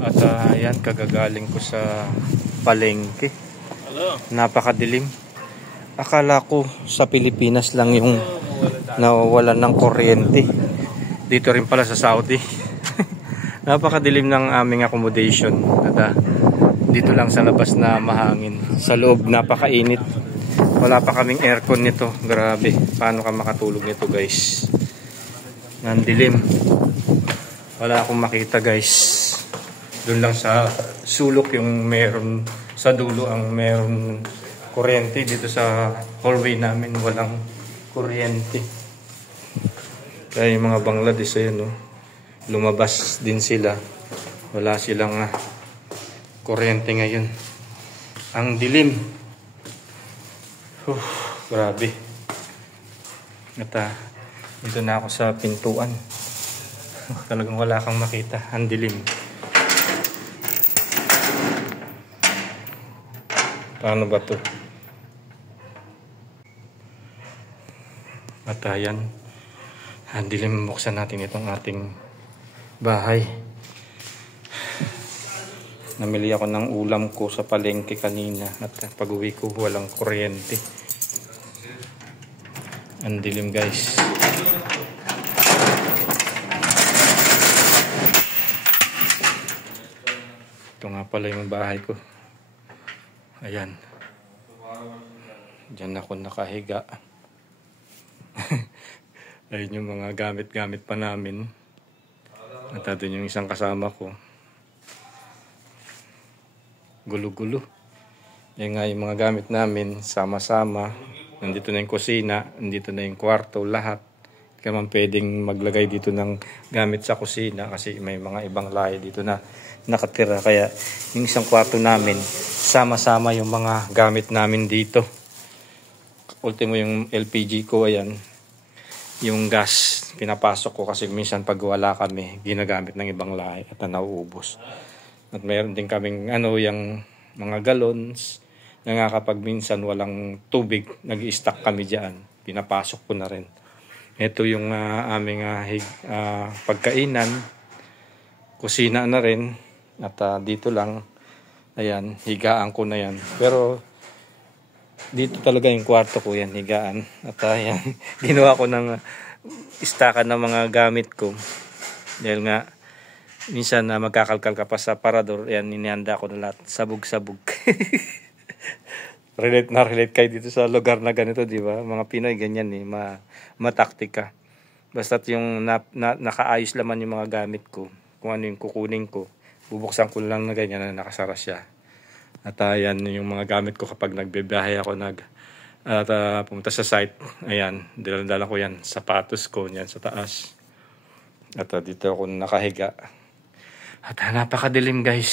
At ayan, kagagaling ko sa palengke. Napakadilim. Akala ko sa Pilipinas lang yung nawawalan ng kuryente. Dito rin pala sa Saudi. Napakadilim ng aming accommodation. At dito lang sa labas na mahangin. Sa loob napakainit. Wala pa kaming aircon nito. Grabe. Paano ka makatulog nito, guys? Nandilim. Wala akong makita, guys. Doon lang sa sulok yung meron, sa dulo ang meron kuryente. Dito sa hallway namin walang kuryente. Kaya yung mga Bangladesh ayun, no? Lumabas din sila. Wala silang kuryente ngayon. Ang dilim. Grabe. At dito na ako sa pintuan. Talagang wala kang makita. Ang dilim. Paano ba to? At ayan, ang dilim. Buksan natin itong ating bahay. Namili ako ng ulam ko sa palengke kanina at pag uwi ko walang kuryente. Ang dilim, guys. Ito nga pala yung bahay ko. Ayan. Diyan ako nakahiga. Ayun yung mga gamit-gamit pa namin. At doon yung isang kasama ko. Gulo-gulo. Yan nga yung mga gamit namin, sama-sama. Nandito na yung kusina, nandito na yung kwarto, lahat. Hindi ka man pwedeng maglagay dito ng gamit sa kusina kasi may mga ibang lahi dito na nakatira. Kaya yung isang kwarto namin, sama-sama yung mga gamit namin dito. Ultimo yung LPG ko, ayan. Yung gas, pinapasok ko kasi minsan pag wala kami, ginagamit ng ibang lahi at nauubos. At mayroon din kaming yung mga gallons na nga kapag minsan walang tubig, nag-i-stock kami dyan. Pinapasok ko na rin. Ito yung aming pagkainan. Kusina na rin. At dito lang, ayan, higaan ko na yan. Pero dito talaga yung kwarto ko yan, higaan. At ayan, ginawa ko ng istakan ng mga gamit ko. Dahil nga, minsan magkakalkal ka pa sa parador, yan, inihanda ko na lahat. Sabog-sabog. relate kayo dito sa lugar na ganito, di ba? Mga Pinoy, ganyan mataktika. Basta't yung nakaayos laman yung mga gamit ko, kung ano yung kukunin ko, bubuksan ko lang na ganyan na nakasara siya. At yan yung mga gamit ko kapag nagbibiyahe ako pumunta sa site. Ayan, dala ko yan, sapatos ko yan sa taas. At dito ako nakahiga. At napakadilim, guys.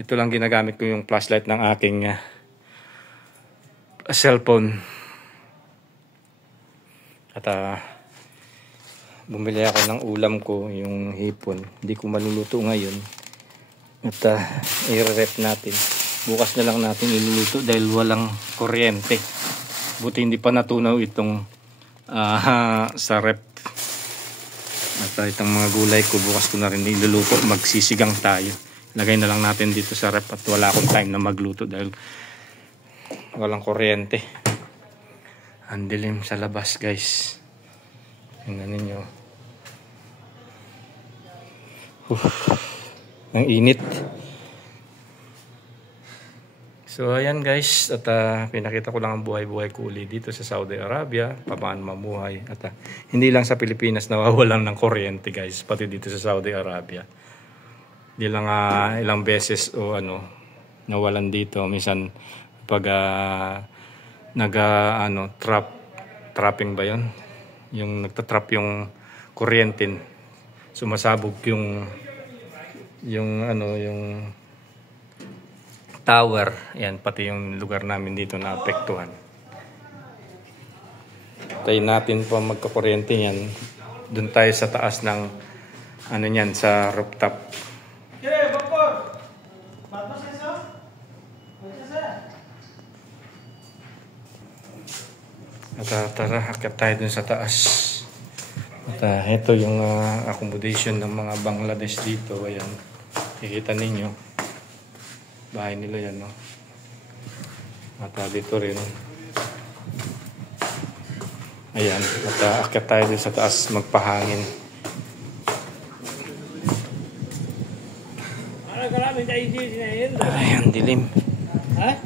Ito lang ginagamit ko yung flashlight ng aking cellphone. At bumili ako ng ulam ko, yung hipon. Hindi ko maluluto ngayon. At i-rep natin. Bukas na lang natin iluluto dahil walang kuryente. Buti hindi pa natunaw itong sa rep. At itong mga gulay ko, bukas ko na rin iluluto. Magsisigang tayo. Lagay na lang natin dito sa rep at wala akong time na magluto dahil walang kuryente. Ang dilim sa labas, guys. Tingnan ninyo. Ang init. So ayan, guys, at pinakita ko lang ang buhay-buhay ko uli dito sa Saudi Arabia, paano mamuhay. At hindi lang sa Pilipinas nawawalan ng kuryente, guys, pati dito sa Saudi Arabia. Hindi lang ilang beses nawalan dito. Minsan pag trapping ba yun? Yung nagtatrap yung kuryente, sumasabog yung tower. Yan, pati yung lugar namin dito na apektuhan. Tayo natin po magkakuryente yan. Doon tayo sa taas ng sa rooftop. At tara, akyat tayo dun sa taas. At Ito yung accommodation ng mga Bangladesh dito. Ayan. Kikita ninyo. Bahay nila yan, no? At dito rin. Ayan. At akyat tayo din sa taas magpahangin. Ayan, dilim. Ha?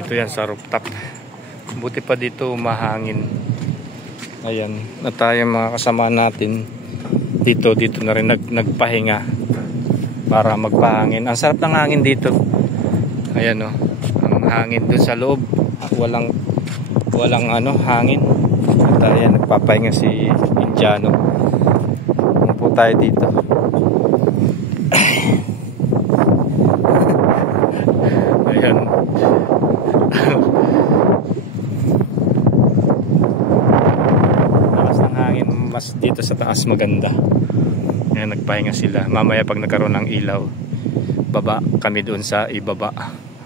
Ito yan sa rooftop. Buti pa dito mahangin. Ayan, at tayo mga kasama natin dito na rin nagpahinga para magpahangin. Ang sarap ng hangin dito. Ayan, oh. Ang hangin doon sa loob. Walang hangin. At ayan, nagpapahinga si Indiano. Upo tayo dito. Ayan. Lakas ng hangin, mas dito sa taas maganda. Ayan, nagpahinga sila. Mamaya pag nagkaroon ng ilaw, baba kami doon sa ibaba.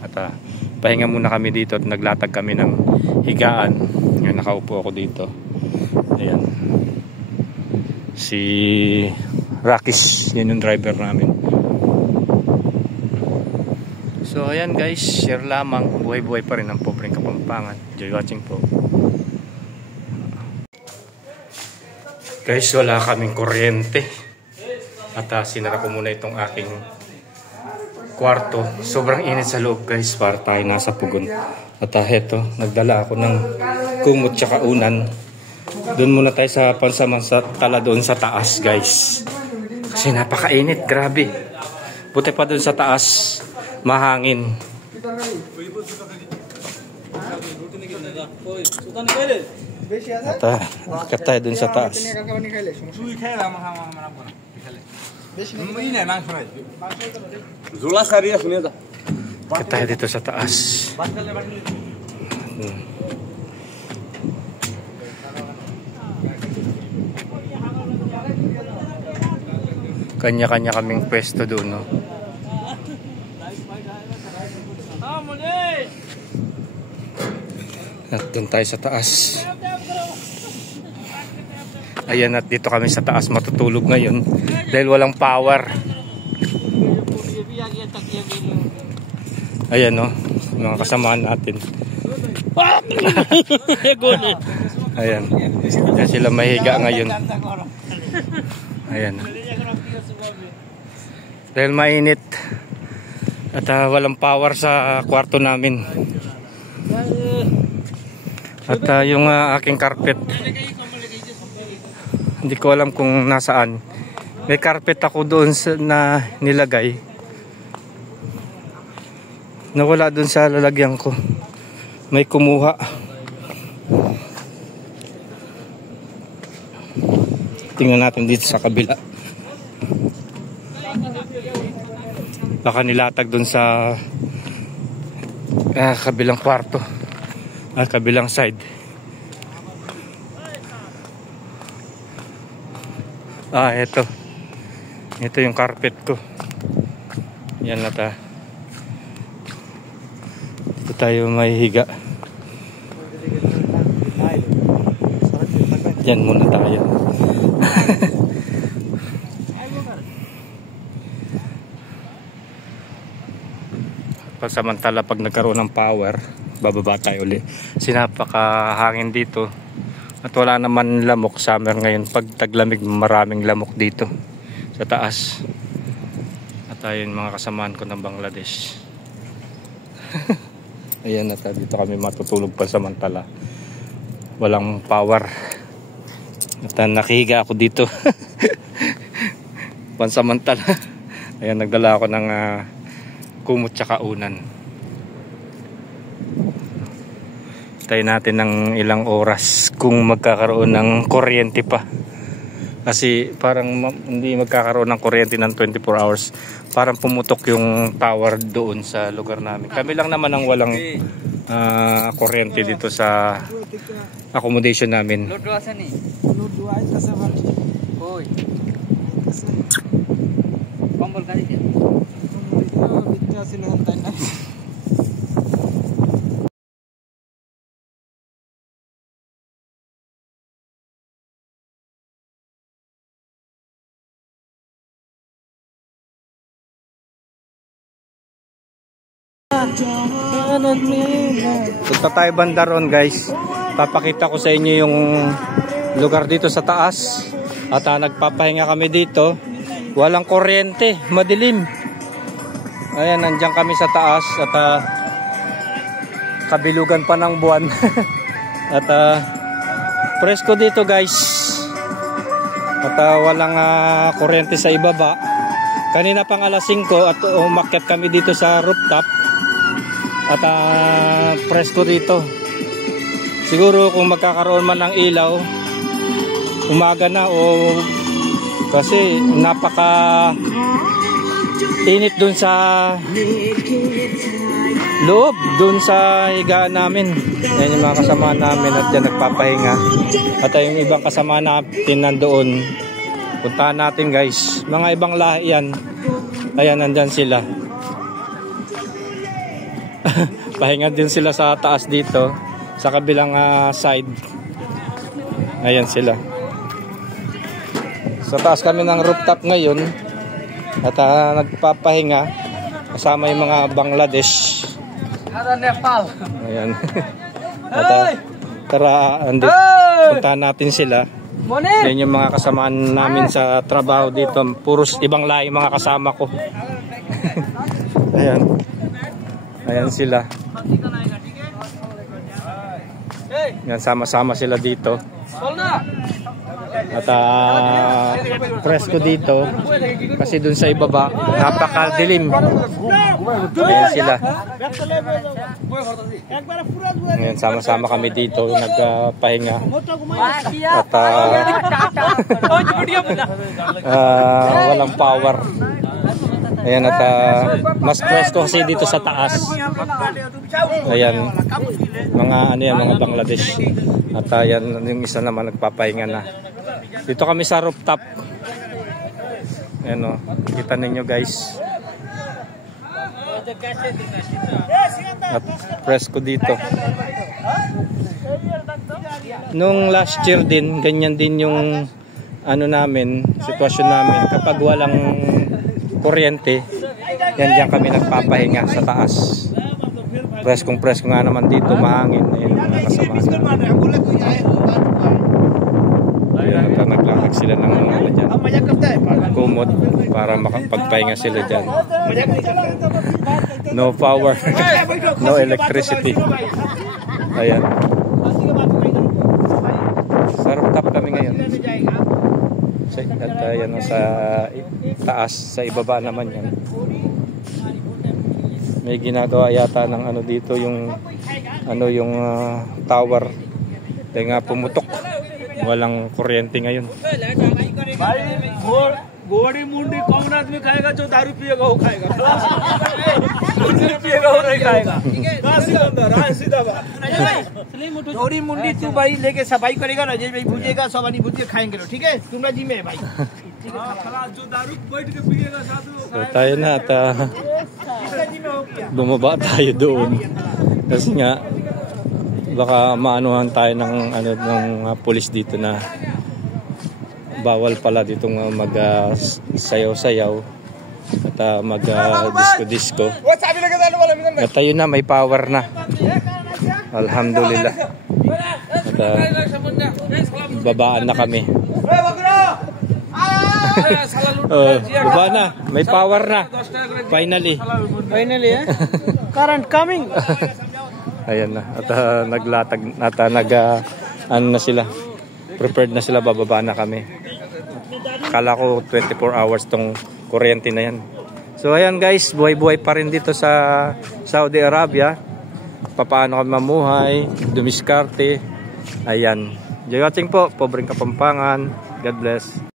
At pahinga muna kami dito at naglatag kami ng higaan. Ayan, nakaupo ako dito. Ayan. Si Rakish, yan yung driver namin. So ayan guys, share lamang. Buhay-buhay pa rin ang pobreng Kapampangan. Enjoy watching po. Guys, wala kaming kuryente. At sinara ko muna itong aking kwarto. Sobrang init sa loob guys, para tayo nasa pugon. At heto, nagdala ako ng kumot tsaka unan. Doon muna tayo sa pansamantala doon sa taas guys. Kasi napakainit, grabe. Buti pa doon sa taas, mahangin. At akyat tayo doon sa taas. Akyat tayo dito sa taas. Kanya-kanya kaming pwesto doon, no? At doon tayo sa taas. Ayan, at dito kami sa taas matutulog ngayon dahil walang power. Ayan, no? Mga kasamaan natin. Ayan. Ayan sila mahiga ngayon. Ayan. Dahil mainit at walang power sa kwarto namin. At yung aking carpet, hindi ko alam kung nasaan. May carpet ako doon na nilagay. Nawala doon sa lalagyan ko. May kumuha. Tingnan natin dito sa kabila. Baka nilatag doon sa kabilang kwarto. Kabilang side. Ito. Ito yung carpet ko. Yan na ta. Dito tayo may higa. Yan muna tayo. Samantala pag nagkaroon ng power, bababa tayo ulit. Sinapakahangin dito at wala naman lamok. Summer ngayon, pag taglamig maraming lamok dito sa taas. At ayun mga kasamaan ko ng Bangladesh. Ayan, at dito kami matutulog pa samantala walang power. At nakihiga ako dito. Pansamantala. Ayan, nagdala ako ng kumot tsaka unan. Tayo natin ng ilang oras kung magkakaroon ng kuryente pa. Kasi parang hindi magkakaroon ng kuryente ng 24 hours. Parang pumutok yung tower doon sa lugar namin. Kami lang naman ang walang kuryente dito sa accommodation namin. Punta tayo banda ron, guys. Papakita ko sa inyo yung lugar dito sa taas. At nagpapahinga kami dito. Walang kuryente, madilim. Ayan, nandiyan kami sa taas. At kabilugan pa ng buwan. At presko dito, guys. At walang kuryente sa ibaba. Kanina pang alas 5 at umakyat kami dito sa rooftop. At presko dito. Siguro kung magkakaroon man ng ilaw, umaga na o kasi napaka init dun sa loob, dun sa higaan namin. Yan yung mga kasama namin at dyan nagpapahinga. At yung ibang kasama natin nandoon. Puntahan natin, guys. Mga ibang lahi yan. Ayan, nandyan sila. Pahinga din sila sa taas dito. Sa kabilang side. Ayan sila. Sa taas kami ng rooftop ngayon. At nagpapahinga. Kasama yung mga Bangladesh. Ayan. At tara, puntahan natin sila. Yan yung mga kasamaan namin sa trabaho dito. Puros ibang lahi mga kasama ko. Ayan. Ayan sila. Yan, sama-sama sila dito. At presko dito. Kasi dun sa ibaba, napakadilim. Ayan sila. Ayan, sama-sama kami dito. Nagpahinga. At walang power. Ayan, at mas presko kasi dito sa taas. Ayan, mga ano yan, mga Bangladesh. At ayan, yung isa naman nagpapahinga na. Dito kami sa rooftop. Ayan o, kita ninyo, guys. At presko dito. Nung last year din, ganyan din yung ano namin, sitwasyon namin. Kapag walang kuryente, yan diyan kami nagpapahinga sa taas. Preskong presko nga naman dito, mahangin. Ayan mga kasama namin. Ayan, at naglatag sila ng ano dyan, kumot para makapagpahinga sila dyan. No power, no electricity. Ayan. Sa rooftop kami ngayon. At ayan, sa taas, sa ibaba naman yan. May ginagawa yata ng ano dito, yung ano, yung tower. Dahil nga pumutok. Walang kuryente ngayon. गोड़ी मुंडी कौन आदमी खाएगा जो दारू पिएगा वो खाएगा नहीं पिएगा वो नहीं खाएगा सीधा बात गोड़ी मुंडी तू भाई लेके सफाई करेगा ना भाई भूजेगा सब आनी भूजे खाएंगे ठीक है तुम्हारा जिम्मे है भाई जो दारू बैठ के पिएगा साधु tayo na at bumaba tayo doon kasi nga baka maanuhan tayo ng ano ng pulis dito na bawal pala ditong mag-sayaw-sayaw at mag-disco-disco. At tayo na, may power na. Alhamdulillah. At babaan na kami. Baba na, may power na. Finally. Finally current coming. Ayan na. At naglatag at ano na sila. Prepared na sila, bababa na kami. Kala ko 24 hours tong kuryente na yan. So ayan guys, buhay-buhay pa rin dito sa Saudi Arabia. Paano kami mamuhay, dumiskarte. Ayan. Enjoy watching po, Pobreng Kapampangan. God bless.